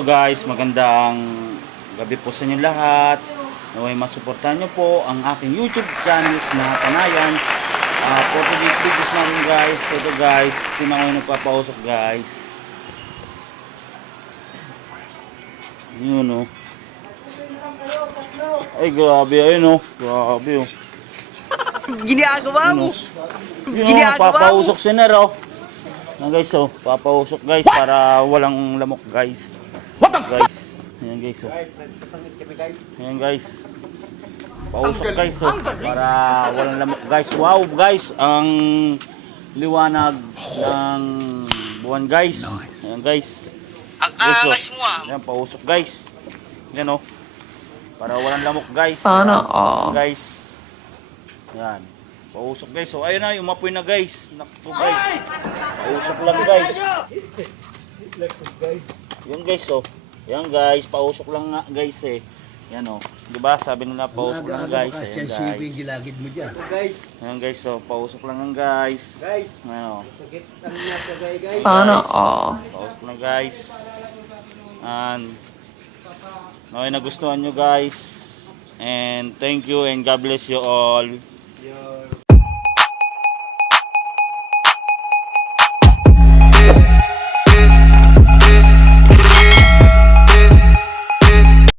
guys, magandang gabi po sa inyo lahat. Naway masuportahan nyo po ang aking YouTube channels na Panayans. Ah, for today's videos namin guys, so ito guys, ito na kayo nagpapausap guys. Yun oh. Ay grabe, ayun oh. Grabe oh. Ginagawa Yun mo. oh. Oh, Ginagawa papausok si Ner oh. Yan guys oh, papausok guys para walang lamok guys. What the guys? Ayan guys oh. Ayan guys. Pausok guys oh, para walang lamok guys. Wow guys, ang liwanag ng buwan guys. Ayan guys. Ang Guys, oh. angas mo ah. Ayan, pausok guys. Yan oh. Para walang lamok guys. Sana Ayan, all. Guys. Yan. Pausok guys. So ayun na, umapoy na guys. Naku guys. Pausok lang guys. Yan guys oh. Yan guys, pausok lang nga guys eh. Yan oh. 'Di ba? Sabi nila pausok lang guys. Ayan yung guys. gilagid mo dyan. Yan guys oh, pausok lang ang guys. Guys, Ayan oh. sakit ang nasa guy guys. Sana all. Pausok na guys. And Okay, nagustuhan nyo guys. And thank you and God bless you all. Your